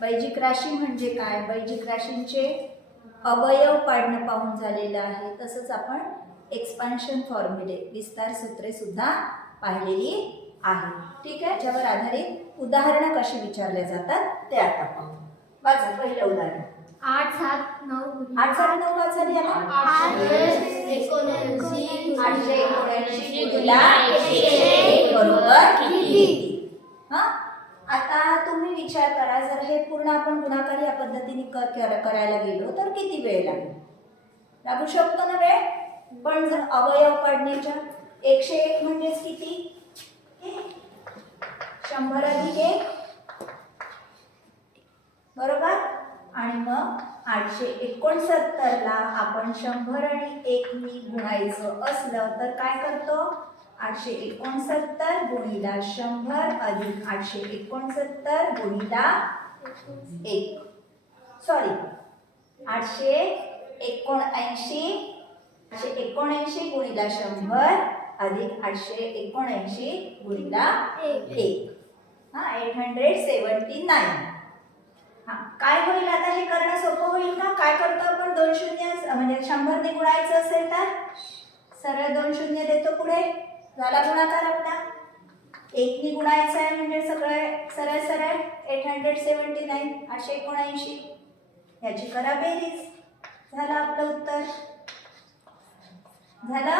बैजिक राशी म्हणजे काय, बैजिक राशींचे अवयव पाडणं पाहून झालेलं आहे. तसंच आपण एक्सपान्शन फॉर्म्युले विस्तार सूत्रे सुद्धा पाहिलेली आहे. ठीक आहे, त्याच्यावर आधारित उदाहरणं कशी विचारले जातात ते आता पाहू. बघा पहिलं उदाहरण 8 7 9 8 7 9 वाचा याला 879 879 गुणिला 101 बरोबर किती? हा, आता तुम्ही विचार करा, जर हे पूर्ण आपण गुणाकार या पद्धतीने करायला गेलो तर किती वेळ लागेल? लागू शकतो ना वेळ. पण जर अवयव पाडण्याच्या 101 म्हणजेच किती? 100 अधिक 1 बरोबर. आणि मग 869 ला आपण 100 आणि 1 नी गुणायचं असलं तर काय करतो? 869 गुणिला 100 अधिक 869 गुणिला 1 सॉरी 879 गुणिला 100 अधिक 879 गुणिला 1 हा 879. हा काय होईल आता? हे करणं सोपं होईल का? काय करतो आपण? 2 शून्य म्हणजे 100 ने गुणायचं असेल तर सरळ 2 शून्य देतो पुढे, झाला गुणाकार आपला. 1 ने गुणायचं आहे म्हणजे सगळं सरळ सरळ 879 879 याची करा बेरीज, झालं आपलं उत्तर. झालं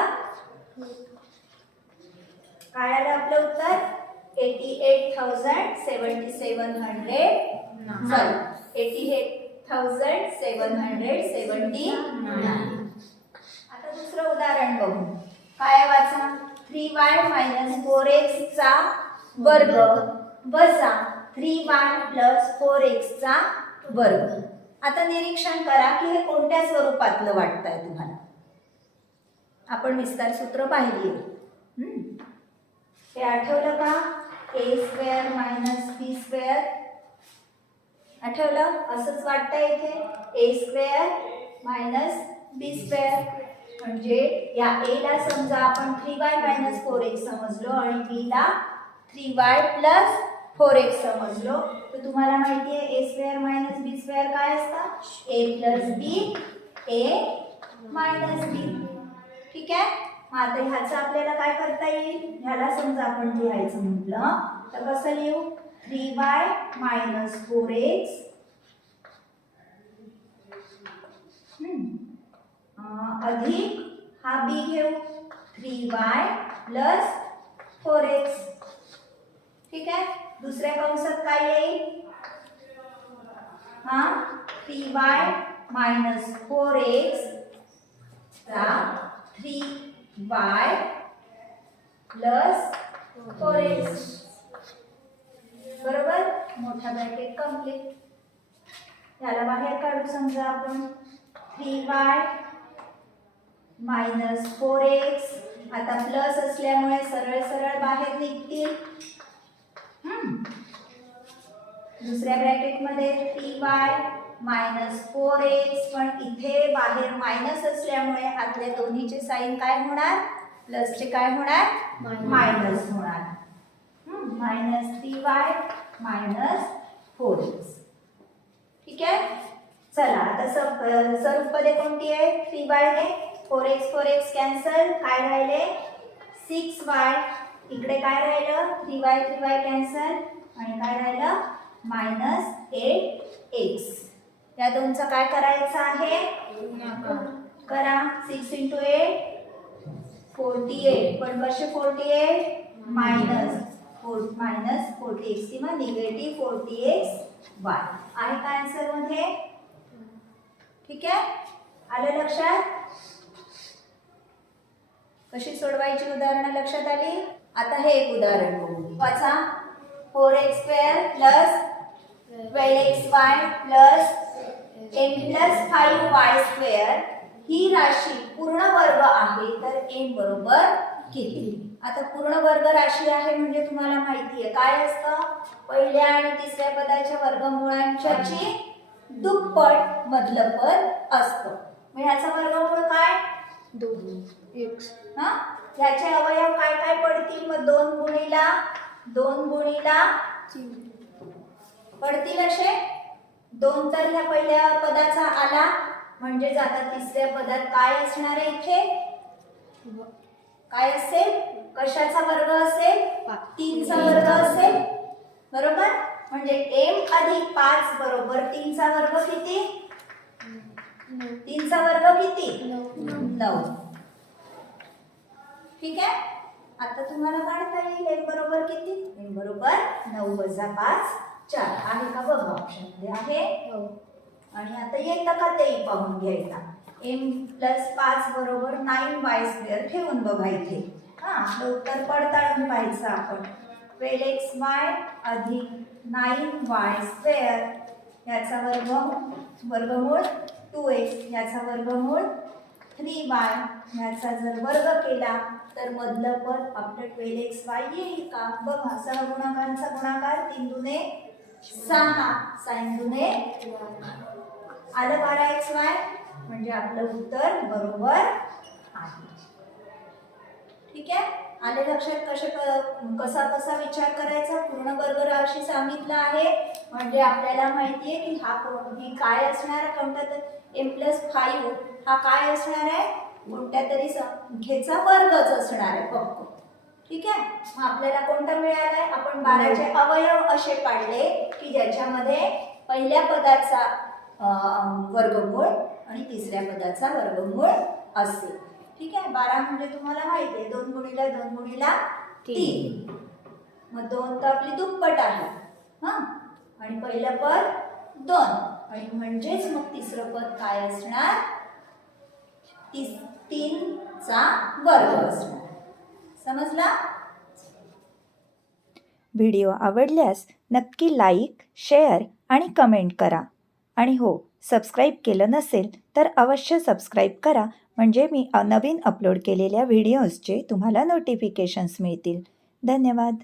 काय आलं आपलं उत्तर? 88,779. आता दुसरं उदाहरण बघू. काय वाचा? 3y - 4x चा वर्ग वजा 3y + 4x चा वर्ग. आता निरीक्षण करा की हे कोणत्या स्वरूपातलं वाटतंय तुम्हाला? आपण विस्तार सूत्र पाहिली. हे आठवलं का? a² - b². आठवलं? असंच वाटतंय इथे a² - b². म्हणजे या a ला समजा आपण 3y - 4x समजलो आणि b ला 3y + 4x समजलो, तर तुम्हाला माहिती आहे a² - b² काय असतं? a + b a - b. ठीक आहे. मग आता ह्याचं आपल्याला काय करता येईल? ह्याला समजा आपण लिहायचं म्हटलं तर कसं लिहू? 3y - 4x अधिक हा b घेऊ 3y + 4x. ठीक आहे. दुसऱ्या कंसात काय येईल? हा 3y - 4x चा 3y + 4x बरोबर. मोठा ब्रॅकेट कंप्लीट. याला बाहेर काढू समजा आपण 3y - 4x. आता प्लस असल्यामुळे सरळ सरळ बाहेर निघतील. दुसऱ्या ब्रॅकेट मध्ये 3y - 4x, पण इथे बाहेर मायनस असल्यामुळे आतल्या दोन्हीचे साइन काय होणार? प्लसचे काय होणार? मायनस होणार. -3y - 4x. ठीक आहे. चला आता स्वरूपपदे कोणती आहे? 3y ने 4x कॅन्सल, काय राहिले? 6y. इकडे काय राहिलं? 3y कॅन्सल आणि काय राहिलं? -8x. या दोनचा काय करायचं आहे? करा. 6 × 8 48. पण कसे 48? -40x किंवा -40x y आहे का आन्सर मध्ये? ठीक आहे. आलं लक्षात? कशी सोडवायची उदाहरणं लक्षात आली? आता हे एक उदाहरण बघू. वाचा. 4x² + 12xy + m + 5y² ही राशी पूर्ण वर्ग आहे तर m बरोबर किती? आता पूर्ण वर्ग राशी आहे म्हणजे तुम्हाला माहिती आहे काय असतं? पहिल्या आणि तिसऱ्या पदाच्या वर्गमूळांची दुप्पट मधलं पद असतं. मग ह्याचा वर्गमूळ काय? 2x. हा ह्याचे अवयव काय काय पडतील? मग 2 गुणिला 3 पडतील असे 2 तर ह्या पहिल्या पदाचा आला, म्हणजे आता तिसऱ्या पदात काय असणार आहे इथे? काय असेल? कशाचा वर्ग असेल? 3 चा वर्ग असेल, बरोबर? म्हणजे m अधिक 5 बरोबर 3 चा वर्ग किती? 3 चा वर्ग किती? 9. ठीक आहे. आता तुम्हाला काढता येईल m बरोबर किती? m बरोबर 9 वजा 5 4 आहे का बघा, ऑप्शन मध्ये आहे. आणि आता येतं का तेही पाहून घ्यायचा. m प्लस 5 बरोबर 9y² ठेवून बघा इथे. उत्तर पडताळून पाहायचं आपण. 12xy अधिक 9y² याचा वर्गमूळ 2x याचा वर्गमूळ 3y याचा जर वर्ग केला तर मधलं पद आपलं 12xy येईल का? बघा, सहगुणकांचा गुणाकार 3 दुने 6 sin दुने आलं 12xy, म्हणजे आपलं उत्तर बरोबर आहे. ठीक आहे. आले लक्षात? कसा विचार करायचा? पूर्ण वर्ग राशी सांगितलं आहे, म्हणजे आपल्याला माहितीये की ही काय असणार आहे? कोणत्या तर m+5 हा काय असणार आहे? कोणत्या तरी संख्येचा वर्गच असणार आहे फक्त. ठीक आहे. मग आपल्याला कोणता मिळालाय? आपण 12चे अवयव असे पाडले की ज्याच्यामध्ये पहिल्या पदाचा वर्गमूळ आणि तिसऱ्या पदाचा वर्गमूळ असेल. ठीक आहे. 12 म्हणजे तुम्हाला माहिती आहे 2 गुणिले 2 गुणिले 3. मग 2 तर आपली दुप्पट आहे. आणि पहिलं पद 2 आणि म्हणजेच मग तिसरं पद काय असणार? 3 चा वर्ग असणार. समजला? व्हिडिओ आवडल्यास नक्की लाईक, शेअर आणि कमेंट करा. आणि हो, सबस्क्राईब केलं नसेल तर अवश्य सबस्क्राईब करा, म्हणजे मी नवीन अपलोड केलेल्या व्हिडिओजचे तुम्हाला नोटिफिकेशन्स मिळतील. धन्यवाद.